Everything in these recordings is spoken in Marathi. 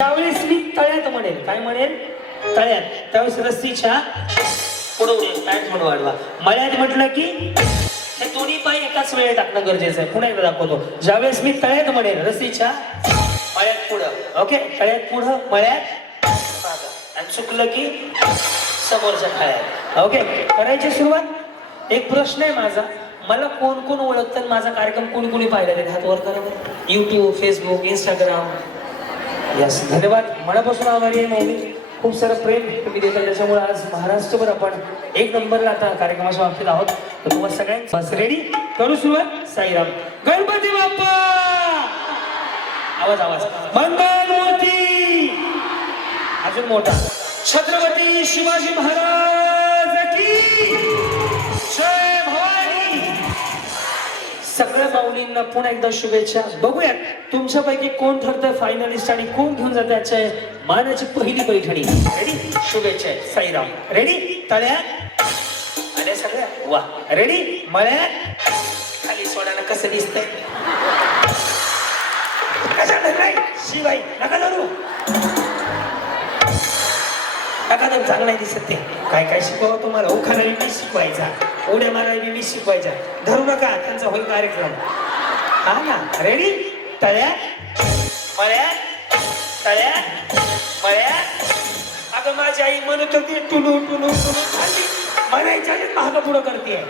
त्यावेळेस मी तळ्यात म्हणेल काय म्हणेल तळ्यात त्यावेळेस रस्सीच्या पुढे पॅन्ट म्हणून वाढवा मळ्यात म्हटलं की हे दोन्ही पाय एकाच वेळेत टाकणं गरजेचं आहे पुन्हा एकदा दाखवतो ज्यावेळेस मी तळ्यात म्हणेल रस्सीच्या मळ्यात पुढं ओके तळ्यात पुढं मळ्यात आणि चुकलं की समोरच्या खाळ्यात ओके करायची सुरुवात एक प्रश्न आहे माझा मला कोण कोण ओळखतात माझा कार्यक्रम कोणी कोणी पाहिला हात वर करा युट्यूब फेसबुक इंस्टाग्राम यास धन्यवाद मनापासून आभारी आहे माऊली खूप सारं प्रेम तुम्ही देता त्याच्यामुळे आज महाराष्ट्रभर आपण एक नंबरला आता कार्यक्रमाच्या बाबतीत आहोत तर तुम्हाला सगळ्यांनी बस रेडी करू सुरुवात साईराम गणपती बाप्पा आवाज आवाज मंगल मूर्ती अजून मोठा छत्रपती शिवाजी महाराज सगळ्या माऊलींना पुन्हा एकदा शुभेच्छा बघूया तुमच्यापैकी कोण ठरतं फायनलिस्ट आणि कोण घेऊन जात याच्या मानाची पहिली पैठणी रेडी शुभेच्छा साईराम रेडी तळ्यात अरे सगळ्या वा रेडी मळ्यात खाली सोडायला कसं दिसतंय शिवाई नका धरू एखादं चांगला दिसत ते काय काय शिकवा तुम्हाला उखाणारी मी शिकवायचा उड्या मारायला मी शिकवायचा धरू नका त्यांचा होईल कार्यक्रम हा ना रेडी तळ्या मळ्या तळ्या मळ्या अगं माझी आई म्हणत होती टुलू टुलू टुलू खाली म्हणायच्या आधीच महाग पुढं करते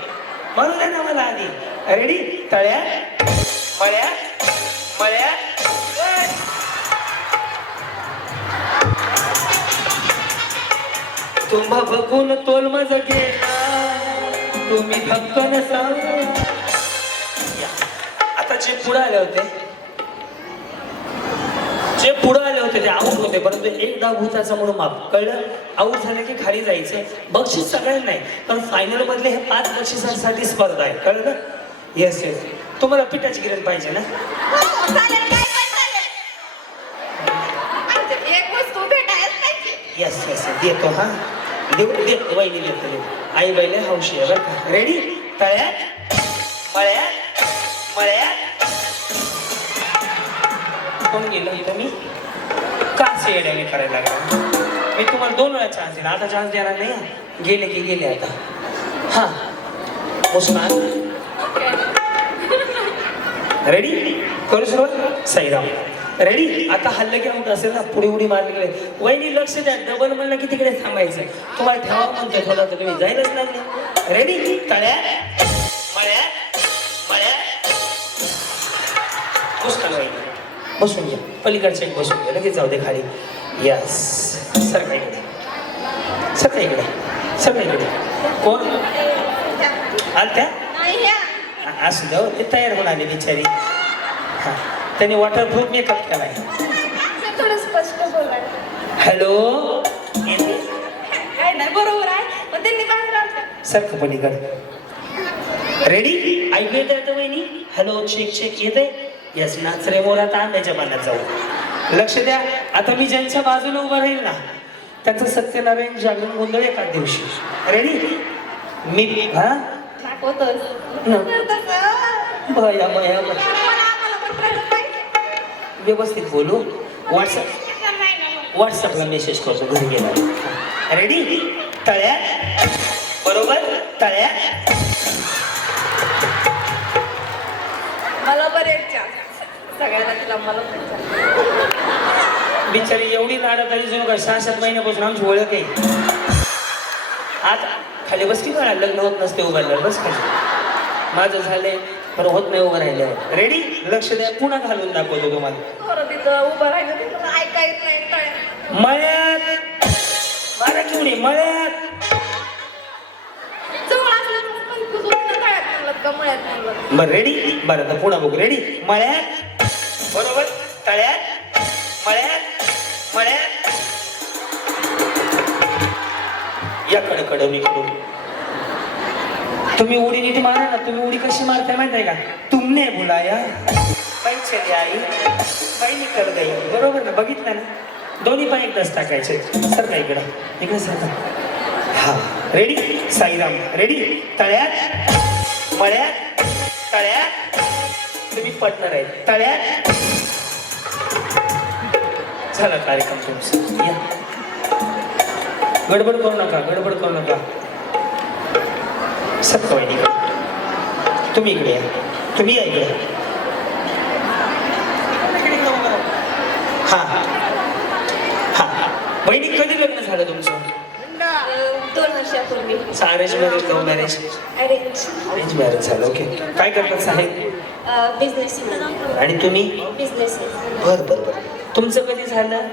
म्हणून ना मला आधी रेडी तळ्या मळ्या मळ्या तुम्हा बघून तोल माझ गेला तुम्ही भक्कन आता जे पुढे आले होते जे पुढे आले होते ते आऊट होते परंतु एकदा भूताचं म्हणून माफ कळलं आऊट झालं की खाली जायचं बक्षीस सगळ्यांना नाही पण फायनल मधले हे पाच बक्षिसांसाठी स्पर्धा आहे कळलं येस येस तुम्हाला पिठाची गिरण पाहिजे ना येस येस येतो हा देऊ दे वहिनी देतले आई बैले हौशी आहे बरं का रेडी तळ्यात मळ्या मळ्या कोण गेलो इथं मी का सेड्याने करायला लागला मी तुम्हाला दोन वेळा चान्स दिला आता चान्स द्यायला नाही गेले की गेले आता हां मुस्मान रेडी करू सुरुवात साईराम रेडी आता हल्लं की आमचं असेल ना पुढे उडी मारलेले वहिनी लक्ष द्या डबल म्हणलं की तिकडे थांबायचंय तुम्हाला ठेवा म्हणते थोडा तुम्ही जाईलच नाही रेडी तळ्या मळ्या मळ्या बसून घ्या पलीकडच्या बसून घ्या लगेच जाऊ दे खाली यस सर इकडे सर इकडे इकडे कोण आल त्या असू दे हो. तयार होणार आहे बिचारी हां त्यांनी वॉटरप्रूफ मेकअप केलाय थोडं स्पष्ट हॅलो काय नाही बरोबर आहे पण त्यांनी काय पलीकडे रेडी ऐकू येत आहे वहिनी हॅलो चेक चेक येते यस नाच रे मोरा तांब्याच्या मनात जाऊ लक्ष द्या आता मी ज्यांच्या बाजूला उभा राहील ना त्याचं सत्यनारायण जागरण गोंधळ एका दिवशी रेडी मी हा होत भया भया भया व्यवस्थित बोलू व्हॉट्सअप व्हॉट्सअपला मेसेज करतो घरी गेला रेडी तळ्या बरोबर तळ्या मला मला बिचारी एवढी लाडत तरी जुन का सहा सात महिन्यापासून आमची ओळख आहे आज खाली बस की लग्न होत नसते उभारलं बस कशी माझं झालंय पण होत नाही उभं राहिल्यावर रेडी लक्ष द्या पुन्हा घालून दाखवतो तुम्हाला बरं तिथं उभं राहिलं तिथं मला नाही काय मळ्यात मारा घेऊन मळ्यात जवळ असलं पण कुजून तळ्यात म्हणलं का मळ्यात म्हणलं बर रेडी बरं आता पुन्हा बघू रेडी मळ्यात बरोबर तळ्या मळ्यात मळ्यात याकडे कडवणी करून तुम्ही उडी नीट मारा ना तुम्ही उडी कशी मारताय माहिती आहे का तुमने बोलाया बाई चली आई बाई निकल गई बरोबर ना बघितलं ना दोन्ही पाय एकदाच टाकायचे सर काय इकडं इकडं सर हा रेडी साईराम रेडी तळ्यात मळ्यात तळ्यात तुम्ही पटणार आहे तळ्यात झाला कार्यक्रम तुमचा गडबड करू नका गडबड करू नका सत्य वैदिक तुम्ही इकडे या तुम्ही या इकडे हां हां वैदिक कधी लग्न झालं तुमचं दोन वर्षापूर्वी arrange marriage love marriage arrange marriage झालं ओके काय करतात साहेब बिझनेस आणि तुम्ही बिझनेस बरं तुमचं कधी झालं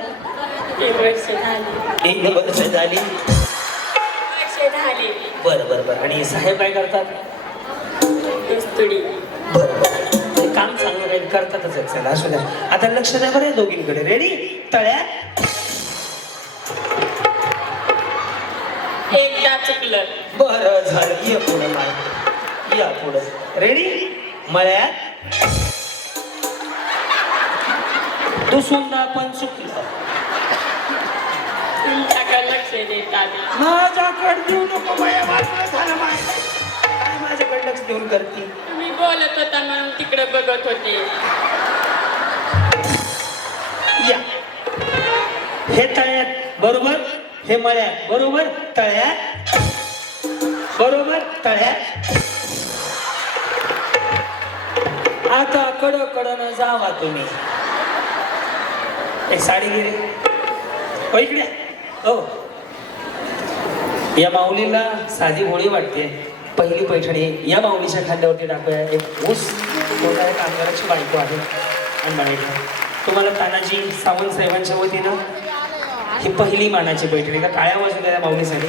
एक वर्ष झाली एक वर्ष झाली झाले बरं बरं बरं आणि साहेब काय करतात काम चांगलं काही करतातच एक्सेल असू द्या आता लक्ष द्या बरं दोघींकडे रेडी तळ्या एकदा चुकलं बरं झालं या पुढं मला या पुढं रेडी मळ्यात दुसुंदा पण चुकलं लक्ष देता माझ्याकडे देऊ नको माया वाटलं झालं माय काय माझ्याकडे लक्ष देऊन करती तुम्ही बोलत होता म्हणून तिकडे बघत होते या हे तळ्यात बरोबर हे मळ्यात बरोबर तळ्यात बरोबर तळ्यात आता कड कडनं जावा तुम्ही साडी गेली हो इकडे हो या माऊलीला साधी होळी वाटते पहिली पैठणी या माऊलीच्या खांद्यावरती टाकूया एक ऊस एक कामगाराची बायको आहे आणि तुम्हाला तानाजी सावंत साहेबांच्या वतीनं ही पहिली मानाची पैठणी का काळ्या वाजून त्या माऊलीसाठी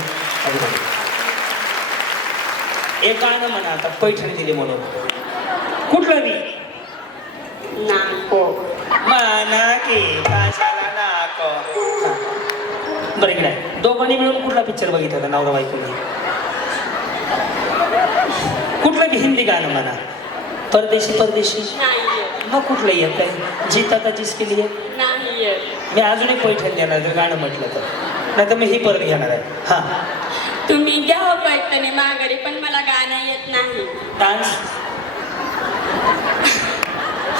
एकानं म्हणा आता पैठणी दिली म्हणून कुठलं मी नाको माना की ना नाको बरं इकडे दोघांनी मिळून कुठला पिक्चर बघितला होता नवरा बायकोने कुठलं हिंदी गाणं म्हणा परदेशी परदेशी मग कुठलं येत आहे जिता का जिसके लिए मी अजून एक पैठण घेणार जर गाणं म्हटलं तर नाही मी ही परत घेणार आहे हा तुम्ही घ्या हो पैठणी माघारी पण मला गाणं येत नाही डान्स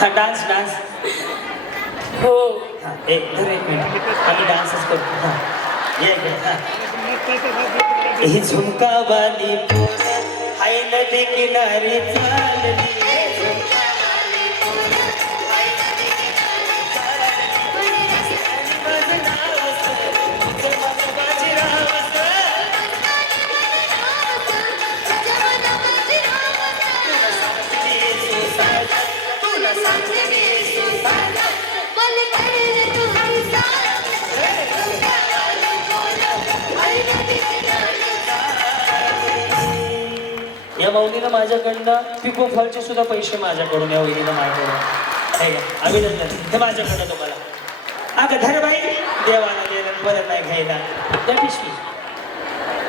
हा डान्स डान्स हो हा एक तर एक मिनिट आम्ही डान्सच करतो हा झुमका वाली पोर हाय नदी किनारी चालली भाऊनीनं माझ्याकडनं पिको फॉलचे सुद्धा पैसे माझ्याकडून या वहिनीनं माझ्याकडून अभिनंदन हे माझ्याकडनं तुम्हाला अगं धर बाई देवाला देणं बरं नाही घ्यायला त्या पिशवी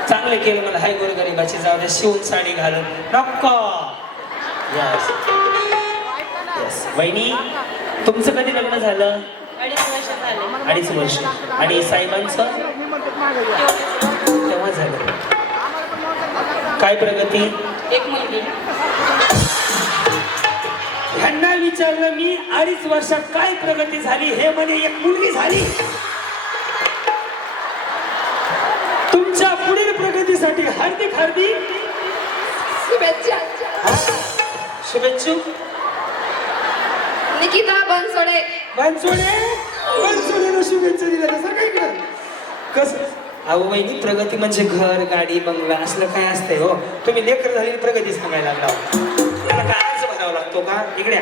चांगलं केलं मला हाय गरीबाची जाऊ द्या शिवून साडी घालून नको वहिनी तुमचं कधी लग्न झालं अडीच वर्ष आणि साहेबांचं तेव्हा झालं काय प्रगती एक मुलगी ह्यांना विचारलं मी अडीच वर्षात काय प्रगती झाली हे म्हणे एक मुलगी झाली तुमच्या पुढील प्रगतीसाठी हार्दिक हार्दिक शुभेच्छा शुभेच्छू निकिता बनसोडे बनसोडे बनसोडे शुभेच्छा दिल्या तसं काय कस अहो वहिनी प्रगती म्हणजे घर गाडी बंगला असलं काय असतंय हो तुम्ही लेकर झालेली प्रगती सांगायला लागला मला काय भरावा लागतो का इकडे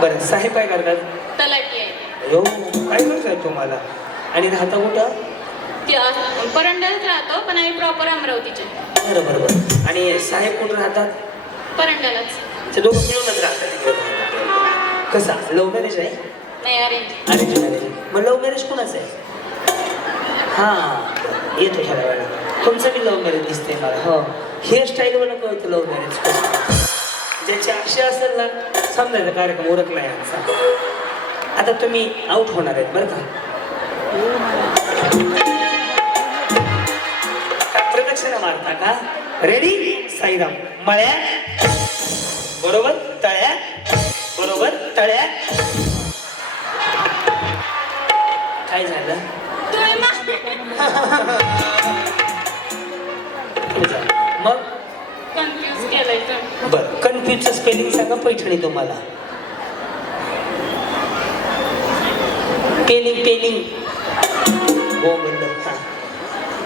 बरं साहेब काय करतात तलाठी आहे हो काय करताय तुम्हाला आणि राहता कुठं ती परंड्यात राहतो पण आम्ही प्रॉपर अमरावतीचे बरं बरं बरं आणि साहेब कुठं राहतात परंड्यालाच ते दोघं मिळूनच राहतात कसा लव्ह मॅरेज आहे नाही अरेंज अरेंज मग लव्ह मॅरेज कुणाचं आहे हां येतो थोड्या तुमचं मी लव्ह मॅरेज दिसते मला हो मला कळतं लव्ह मॅरेज ज्याची अक्षय असेल ना समजायचा कार्यक्रम नाही आमचा आता तुम्ही आउट होणार आहेत बरं का प्रदक्षिणा मारता का रेडी साईराम मळ्या बरोबर तळ्या बरोबर तळ्या काय झालं मग कन्फ्यूज केलंय बरं कन्फ्यूजचं स्पेलिंग सांगा पैठणी तुम्हाला पेलिंग पेलिंग हो म्हणलं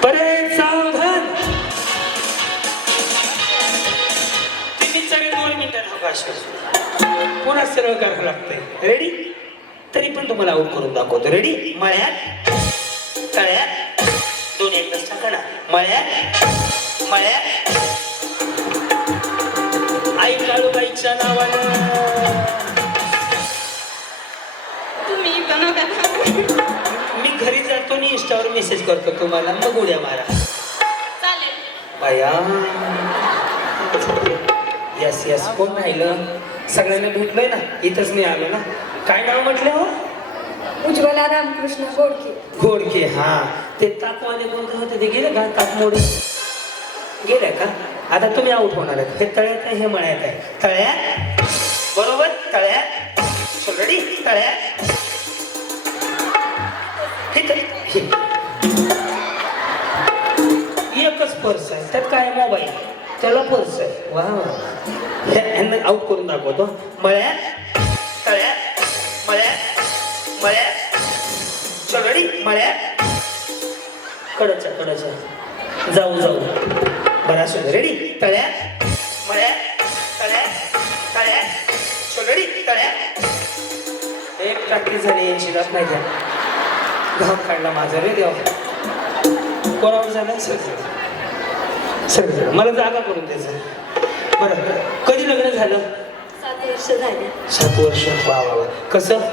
बरे सावधान तिने दोन मिनिटांना अवकाश पुन्हा सरळ करावं लागतंय रेडी तरी पण तुम्हाला आऊट करून दाखवतो रेडी मळ्यात तळ्यात दोन एक दिवस टाका ना मळ्यात मळ्यात आई काळूबाईच्या नावानं तुम्ही बनवता मी घरी जातो आणि इंस्टावर मेसेज करतो तुम्हाला मग उड्या मारा चालेल बाया यस यस फोन राहिलं सगळ्यांना भेटलोय ना इथंच नाही आलं ना काय नाव म्हटलं हो उज्ज्वला रामकृष्ण गोडके गोडके हा ते तापवाने कोणते होते ते गेले का तापमोडे गेले का आता तुम्ही आऊट होणार आहे हे तळ्यात आहे हे मळ्यात आहे तळ्यात बरोबर तळ्यात सोलडी तळ्यात हे तरी एकच पर्स आहे त्यात काय मोबाईल त्याला पर्स आहे वा वा आऊट करून दाखवतो मळ्या तळ्यात मळ्यात मळ्या चढडी मळ्या कडच्या कडच्या जाऊ जाऊ बरा रेडी तळ्या मळ्या तळ्या तळ्या चढडी तळ्या एक टाकी झाली शिरत नाही घ्या काढला माझा रे देव कोणावर झालं सर सर मला जागा करून द्यायचं बरं कधी लग्न झालं सात वर्ष झाले सात वर्ष वा कसं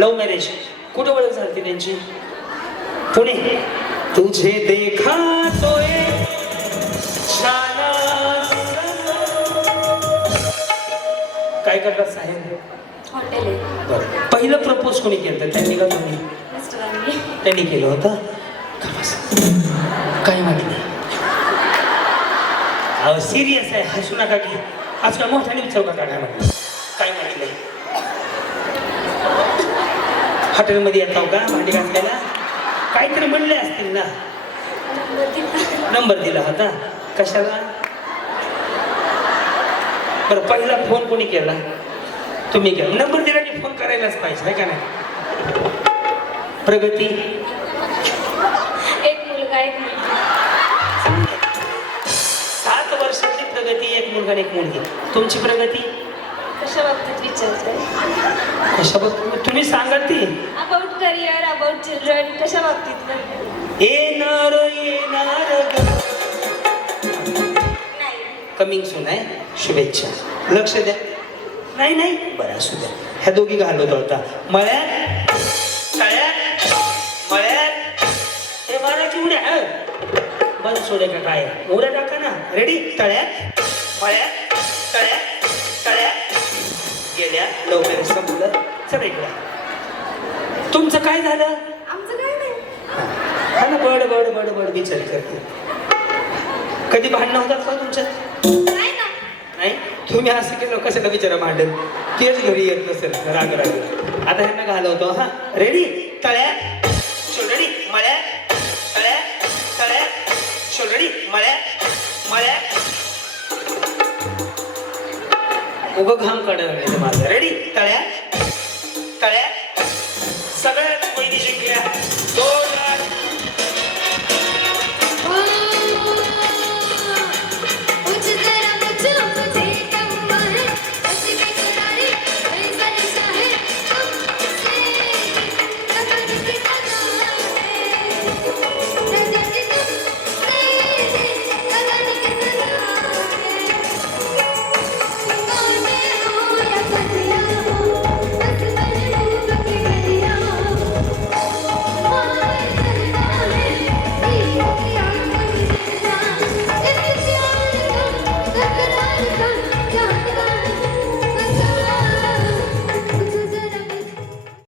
लव मॅरेज कुठं ओळख झाली त्यांची पुणे तुझे देखा तोय काय करतात साहेब पहिलं प्रपोज कोणी केलं त्यांनी का तुम्ही त्यांनी केलं होतं काय म्हटलं अहो सिरियस आहे हसू नका की आजकाल मोठ्याने विचार का म्हटलं हॉटेलमध्ये येत का भांडी घासायला काहीतरी म्हणले असतील ना नंबर दिला होता कशाला बरं पहिला फोन कोणी केला तुम्ही केला नंबर दिला की फोन करायलाच पाहिजे आहे का नाही प्रगती एक मुलगा एक सात वर्षाची प्रगती एक मुलगा एक मुलगी तुमची प्रगती कशा बाबतीत विचारताय तुम्ही सांगा ती अबाउट करिअर अबाउट चिल्ड्रन कशा बाबतीत येणार येणार कमिंग सून आहे शुभेच्छा लक्ष द्या नाही नाही बरं असू द्या ह्या दोघी घालत होता मळ्यात तळ्यात मळ्यात हे मारायची उड्या बंद सोड्या काय उड्या टाका ना रेडी तळ्यात मळ्यात लव्ह मॅरेज मुलं चला इकडे तुमचं काय झालं आमचं काय नाही बड बड बड बड विचार करते कधी भांडणं होतात का तुमच्यात नाही तुम्ही असं केलं कसं बिचारा भांडण तेच घरी येत नसेल राग राग आता ह्यांना घालवतो हा रेडी तळ्या शोलडी मळ्या तळ्या तळ्या शोलडी मळ्या उगं घाम काढायला माझं रेडी तळ्या